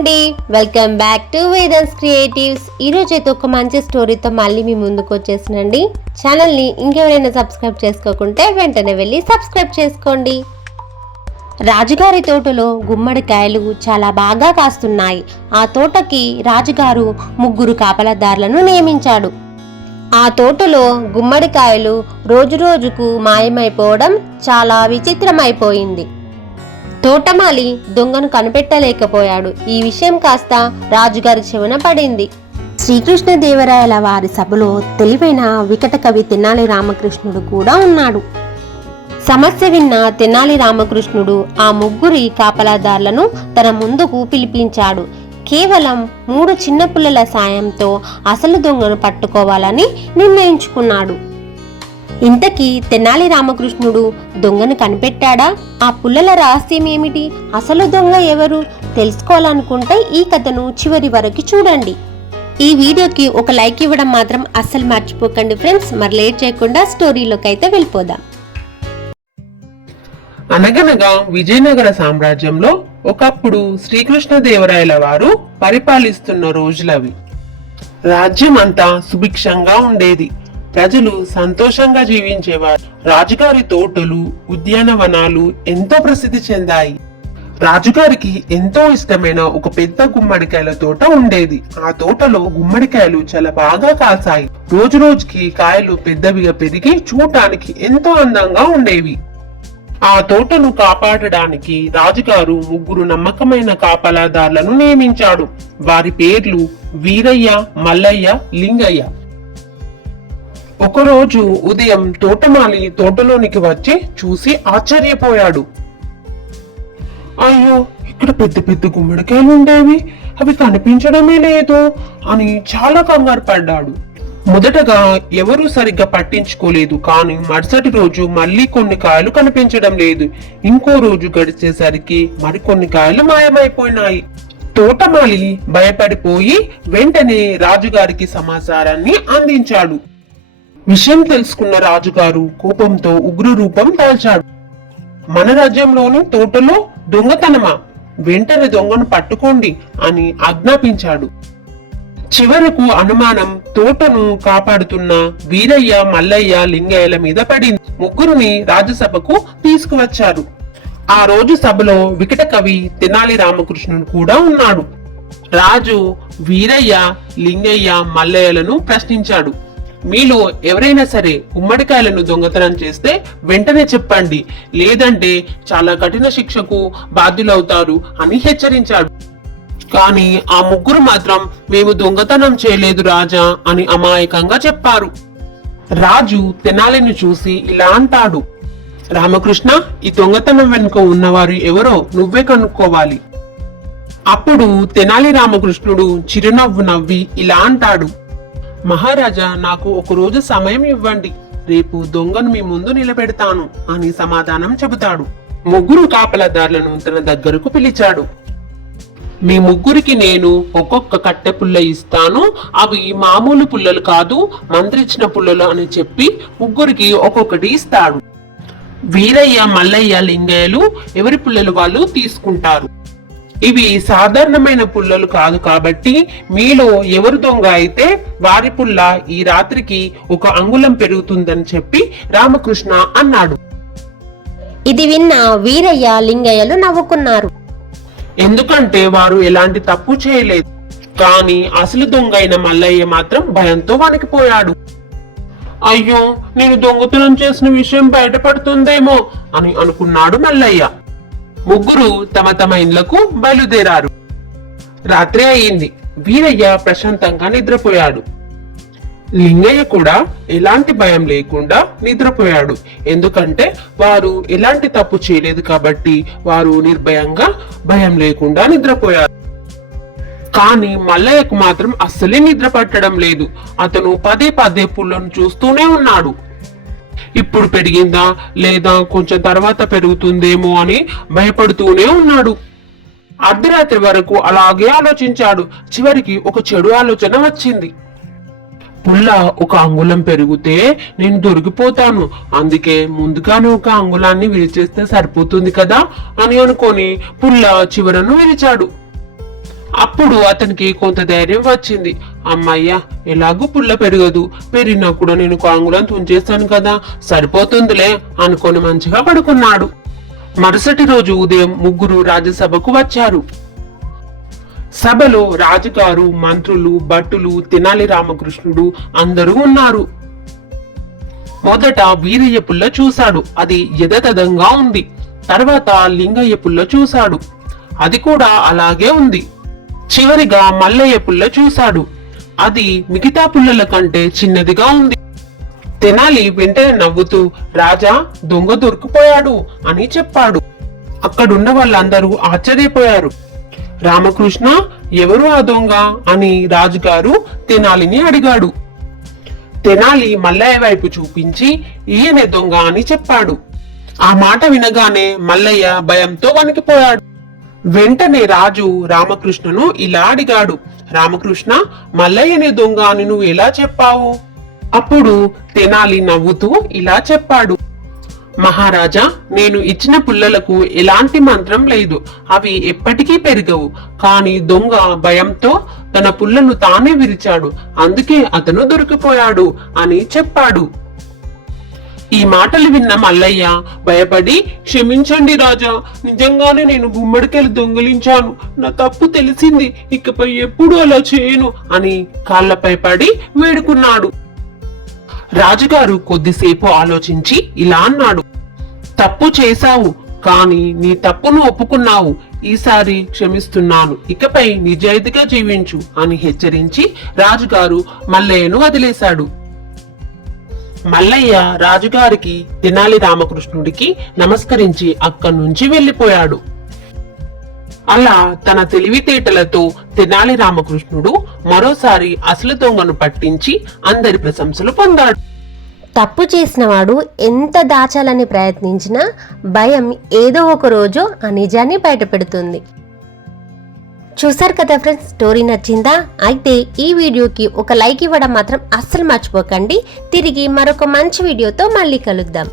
అండి, welcome back to వేదాన్స్ creatives. ఈరోజు అయితే ఒక మంచి స్టోరీతో మళ్ళీ మీ ముందుకు వచ్చేసినండి. ఛానల్ని ఇంకెవరైనా సబ్స్క్రైబ్ చేసుకోకుంటే వెంటనే వెళ్ళి సబ్స్క్రైబ్ చేసుకోండి. రాజుగారి తోటలో గుమ్మడికాయలు చాలా బాగా కాస్తున్నాయి. ఆ తోటకి రాజుగారు 3 కాపలాదారులను నియమించాడు. ఆ తోటలో గుమ్మడికాయలు రోజురోజుకు మాయమైపోవడం చాలా విచిత్రమైపోయింది. తోటమాలి దొంగను కనిపెట్టలేకపోయాడు. ఈ విషయం కాస్త రాజుగారి చెవున పడింది. శ్రీకృష్ణదేవరాయల వారి సభలో తెలివైన వికట కవి తెనాలి రామకృష్ణుడు కూడా ఉన్నాడు. సమస్య విన్న తెనాలి రామకృష్ణుడు ఆ 3 కాపలాదారులను తన ముందుకు పిలిపించాడు. కేవలం 3 చిన్న పుల్లల సాయంతో అసలు దొంగను పట్టుకోవాలని నిర్ణయించుకున్నాడు. ఇంతకీ తెనాలి రామకృష్ణుడు దొంగను కనిపెట్టాడా? ఆ పుల్లల రహస్యం ఏమిటి? అసలు దొంగ ఎవరు? తెలుసుకోవాలనుకుంటే ఈ కథను చివరి వరకు చూడండి. ఈ వీడియోకి ఒక లైక్ ఇవ్వడం మాత్రం అస్సలు మర్చిపోకండి ఫ్రెండ్స్. మరి లేట్ చేయకుండా స్టోరీలోకి అయితే వెళ్ళిపోదాం. అనగనగా విజయనగర సామ్రాజ్యంలో ఒకప్పుడు శ్రీకృష్ణదేవరాయల వారు పరిపాలిస్తున్న రోజులవి. రాజ్యం అంతా సుభిక్షంగా ఉండేది. ప్రజలు సంతోషంగా జీవించేవారు. రాజుగారి తోటలు, ఉద్యానవనాలు ఎంతో ప్రసిద్ధి చెందాయి. రాజుగారికి ఎంతో ఇష్టమైన ఒక పెద్ద గుమ్మడికాయల తోట ఉండేది. ఆ తోటలో గుమ్మడికాయలు చాలా బాగా కాసాయి. రోజు రోజుకి కాయలు పెద్దవిగా పెరిగి చూడటానికి ఎంతో అందంగా ఉండేవి. ఆ తోటను కాపాడడానికి రాజుగారు 3 నమ్మకమైన కాపలాదారులను నియమించాడు. వారి పేర్లు వీరయ్య, మల్లయ్య, లింగయ్య. ఒకరోజు ఉదయం తోటమాలి తోటలోనికి వచ్చి చూసి ఆశ్చర్యపోయాడు. అయ్యో, ఇక్కడ పెద్ద పెద్ద గుమ్మడికాయలు ఉండేవి, అవి కనిపించడమే లేదు అని చాలా కంగారు పడ్డాడు. మొదటగా ఎవరూ సరిగ్గా పట్టించుకోలేదు. కానీ మరుసటి రోజు మళ్ళీ కొన్ని కాయలు కనిపించడం లేదు. ఇంకో రోజు గడిచేసరికి మరికొన్ని కాయలు మాయమైపోయినాయి. తోటమాలి భయపడిపోయి వెంటనే రాజుగారికి సమాచారాన్ని అందించాడు. విషయం తెలుసుకున్న రాజుగారు కోపంతో ఉగ్ర రూపం దాల్చాడు. మన రాజ్యంలోని తోటలో దొంగతనమా? వెంటనే దొంగను పట్టుకోండి అని ఆజ్ఞాపించాడు. చివరకు అనుమానం తోటను కాపాడుతున్న వీరయ్య, మల్లయ్య, లింగయ్యల మీద పడింది. 3 రాజ్యసభకు తీసుకువచ్చారు. ఆ రోజు సభలో వికట కవి తెనాలి రామకృష్ణుడు కూడా ఉన్నాడు. రాజు వీరయ్య, లింగయ్య, మల్లయ్యలను ప్రశ్నించాడు. మీలో ఎవరైనా సరే గుమ్మడికాయలను దొంగతనం చేస్తే వెంటనే చెప్పండి, లేదంటే చాలా కఠిన శిక్షకు బాధ్యులవుతారు అని హెచ్చరించాడు. కానీ ఆ 3 మాత్రం మేము దొంగతనం చేయలేదు రాజా అని అమాయకంగా చెప్పారు. రాజు తెనాలిని చూసి ఇలా అంటాడు, రామకృష్ణ, ఈ దొంగతనం వెనుక ఉన్నవారు ఎవరో నువ్వే కనుక్కోవాలి. అప్పుడు తెనాలి రామకృష్ణుడు చిరునవ్వు నవ్వి ఇలా అంటాడు, మహారాజా, నాకు ఒక రోజు సమయం ఇవ్వండి. రేపు దొంగను మీ ముందు నిలబెడతాను అని సమాధానం చెబుతాడు. 3 కాపలాదారులను తన దగ్గరకు పిలిచాడు. మీ 3కి నేను ఒక్కొక్క కట్టె పుల్ల ఇస్తాను. అవి మామూలు పుల్లలు కాదు, మంత్రిచ్చిన పుల్లలు అని చెప్పి 3కి ఒక్కొక్కటి ఇస్తాడు. వీరయ్య, మల్లయ్య, లింగయ్యలు ఎవరి పుల్లలు వాళ్ళు తీసుకుంటారు. ఇవి సాధారణమైన పుల్లలు కాదు కాబట్టి మీలో ఎవరు దొంగ అయితే వారి పుల్ల ఈ రాత్రికి 1 అంగుళం పెరుగుతుందని చెప్పి రామకృష్ణ అన్నాడు. ఇది విన్న వీరయ్య, లింగయ్యలు నవ్వుకున్నారు. ఎందుకంటే వారు ఎలాంటి తప్పు చేయలేదు. కానీ అసలు దొంగ అయిన మల్లయ్య మాత్రం భయంతో వణికిపోయాడు. అయ్యో, నేను దొంగతనం చేసిన విషయం బయటపడుతుందేమో అని అనుకున్నాడు మల్లయ్య. 3 తమ తమ ఇండ్లకు బయలుదేరారు. రాత్రి అయింది. వీరయ్య ప్రశాంతంగా నిద్రపోయాడు. లింగయ్య కూడా ఎలాంటి భయం లేకుండా నిద్రపోయాడు. ఎందుకంటే వారు ఎలాంటి తప్పు చేయలేదు కాబట్టి వారు నిర్భయంగా భయం లేకుండా నిద్రపోయారు. కానీ మల్లయ్యకు మాత్రం అస్సలే నిద్ర పట్టడం లేదు. అతను పదే పుల్లను చూస్తూనే ఉన్నాడు. ఇప్పుడు పెరిగిందా లేదా కొంచెం తర్వాత పెరుగుతుందేమో అని భయపడుతూనే ఉన్నాడు. అర్ధరాత్రి వరకు అలాగే ఆలోచించాడు. చివరికి ఒక చెడు ఆలోచన వచ్చింది. పుల్ల 1 అంగుళం పెరిగితే నేను దొరికిపోతాను, అందుకే ముందుగానే 1 అంగుళాన్ని విరిచేస్తే సరిపోతుంది కదా అని అనుకొని పుల్ల చివరను విరిచాడు. అప్పుడు అతనికి కొంత ధైర్యం వచ్చింది. అమ్మయ్య, ఎలాగూ పుల్ల పెరగదు, పెరిగినా కూడా నేను కాంగులం తుంచేస్తాను కదా, సరిపోతుందిలే అనుకొని మంచిగా పడుకున్నాడు. మరుసటి రోజు ఉదయం ముగ్గురు రాజ్యసభకు వచ్చారు. సభలో రాజుగారు, మంత్రులు, భటులు, తెనాలి రామకృష్ణుడు అందరూ ఉన్నారు. మొదట వీరయ్య పుల్ల చూశాడు. అది యథాతథంగా ఉంది. తర్వాత లింగయ్య పుల్ల చూశాడు. అది కూడా అలాగే ఉంది. చివరిగా మల్లయ్య పుల్ల చూశాడు. అది మిగతా పుల్లల కంటే చిన్నదిగా ఉంది. తెనాలి వెంటనే నవ్వుతూ, రాజా, దొంగ దొరికిపోయాడు అని చెప్పాడు. అక్కడున్న వాళ్ళందరూ ఆశ్చర్యపోయారు. రామకృష్ణ, ఎవరు ఆ దొంగ అని రాజుగారు తెనాలిని అడిగాడు. తెనాలి మల్లయ్య వైపు చూపించి, ఈయనే దొంగ అని చెప్పాడు. ఆ మాట వినగానే మల్లయ్య భయంతో వణికిపోయాడు. వెంటనే రాజు రామకృష్ణను ఇలా అడిగాడు. రామకృష్ణ, మల్లయ్యనే దొంగ అని నువ్వు ఎలా చెప్పావు? అప్పుడు తెనాలి నవ్వుతూ ఇలా చెప్పాడు. మహారాజా, నేను ఇచ్చిన పుల్లలకు ఎలాంటి మంత్రం లేదు. అవి ఎప్పటికీ పెరగవు. కానీ దొంగ భయంతో తన పుల్లను తానే విరిచాడు. అందుకే అతను దొరికిపోయాడు అని చెప్పాడు. ఈ మాటలు విన్న మల్లయ్య భయపడి, క్షమించండి రాజా, నిజంగానే నేను గుమ్మడికాయలు దొంగిలించాను. నా తప్పు తెలిసింది. ఇకపై ఎప్పుడు అలా చేయను అని కాళ్లపై పడి వేడుకున్నాడు. రాజుగారు కొద్దిసేపు ఆలోచించి ఇలా అన్నాడు. తప్పు చేశావు, కానీ నీ తప్పును ఒప్పుకున్నావు. ఈసారి క్షమిస్తున్నాను. ఇకపై నిజాయితీగా జీవించు అని హెచ్చరించి రాజుగారు మల్లయ్యను వదిలేశాడు. మల్లయ్య రాజుగారికి, తెనాలి రామకృష్ణుడికి నమస్కరించి అక్కడి నుంచి వెళ్లిపోయాడు. అలా తన తెలివితేటలతో తెనాలి రామకృష్ణుడు మరోసారి అసలు దొంగను పట్టించి అందరి ప్రశంసలు పొందాడు. తప్పు చేసిన వాడు ఎంత దాచాలని ప్రయత్నించినా భయం ఏదో ఒక రోజు ఆ నిజాన్ని బయటపెడుతుంది. చూసారు కదా ఫ్రెండ్స్, స్టోరీ నచ్చిందా? అయితే ఈ వీడియోకి ఒక లైక్ ఇవ్వడం మాత్రం అస్సలు మర్చిపోకండి. తిరిగి మరొక మంచి వీడియోతో మళ్ళీ కలుద్దాం.